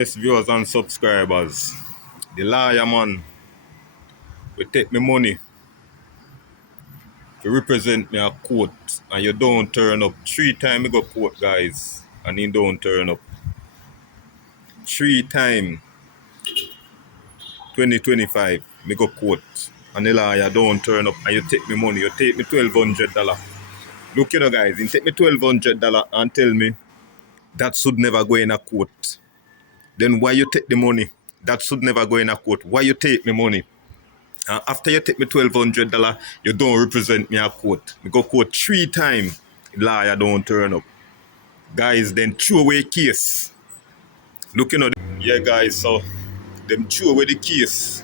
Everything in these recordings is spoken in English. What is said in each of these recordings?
Yes, viewers and subscribers. The liar man will take me money to represent me a court and you don't turn up. 3 times me go court, guys, and he don't turn up. 3 times 2025 me go court and the liar don't turn up and you take me money. You take me $1,200. Look, guys, you take me $1,200 and tell me that should never go in a court. Then why you take the money? That should never go in a court. Why you take me money? After you take me $1,200, you don't represent me at court. Me go court 3 times. Liar don't turn up. Guys, then throw away case. Look, yeah, guys, so them throw away the case.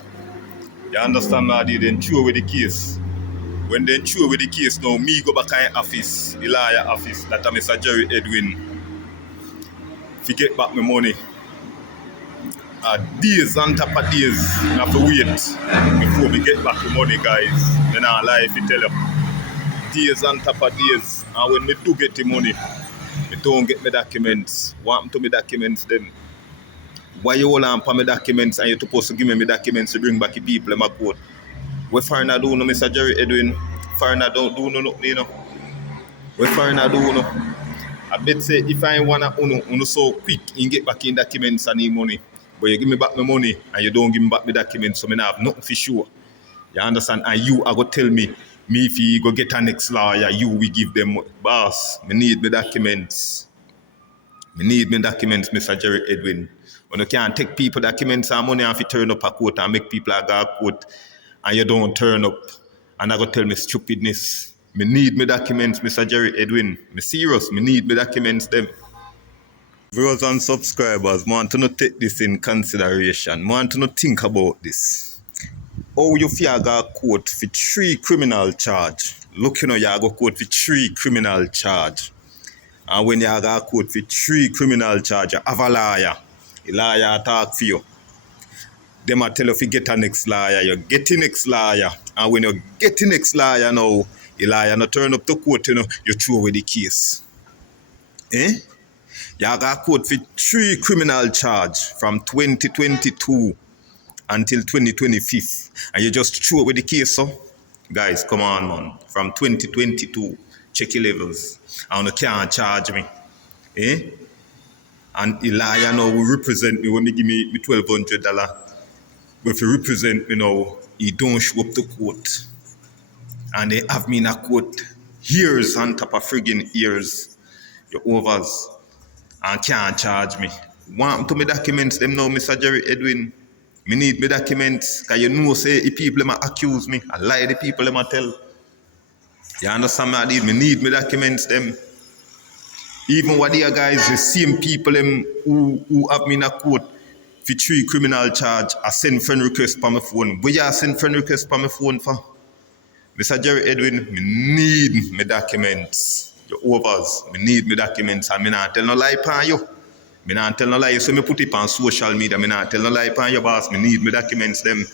You understand, Marty? Then throw away the case. When they throw away the case, now me go back in office, the liar office, that I'm Mr. Jerry Edwin. If you get back my money, days on top of days, I have to wait before we get back the money, guys. Then I lie if you tell you. Days on top of days. And when me do get the money, me don't get my documents. What happened to my documents then? Why you hold on for my documents and you're supposed to give me my documents to bring back the people in my court? What foreigner do no, Mr. Jerry Edwin? Foreigner don't do no nothing, you know. What foreigner do no? I bet say if I wanna uno so quick and get back in documents and need money. But you give me back my money and you don't give me back my documents, so I have nothing for sure. You understand? And you are going to tell me if you go get a next lawyer, you will give them, boss, I need my documents. I need my documents, Mr. Jerry Edwin. When you can't take people documents and money and if you turn up a court and make people go to court and you don't turn up and I go tell me stupidness. I need my documents, Mr. Jerry Edwin. I'm serious, I need my documents them. Viewers and subscribers, I want to not take this in consideration. I want to not think about this. How you feel go court for 3 criminal charge? Look, you go court for 3 criminal charge. And when you go court for 3 criminal charge, you have a lawyer. The lawyer talk for you. Them a tell you if you get a next lawyer, you get the next lawyer. And when you get the next lawyer now, the lawyer no turn up to court, you throw away the case. You got court for 3 criminal charge from 2022 until 2025. And you just throw away the case, so? Guys, come on, man. From 2022, check your levels. And you can't charge me. And the liar now will represent me when they give me $1,200. But if you represent me now, he don't show up to court. And they have me in a court years on top of friggin' years. Your overs. And can't charge me. Want to me documents them now, Mr. Jerry Edwin. Me need me documents. Cause you know say the people them accuse me. I lie the people them tell. You understand me? Me need me documents them. Even what they guys, the same people them who have me in a court for 3 criminal charge, I send friend request for my phone. Where you send friend request for my phone for? Mr. Jerry Edwin, me need me documents. Your overs, me need me documents and me not tell no lie upon you. Me not tell no lie, so me put it on social media, me not tell no lie upon your boss, me need me documents them.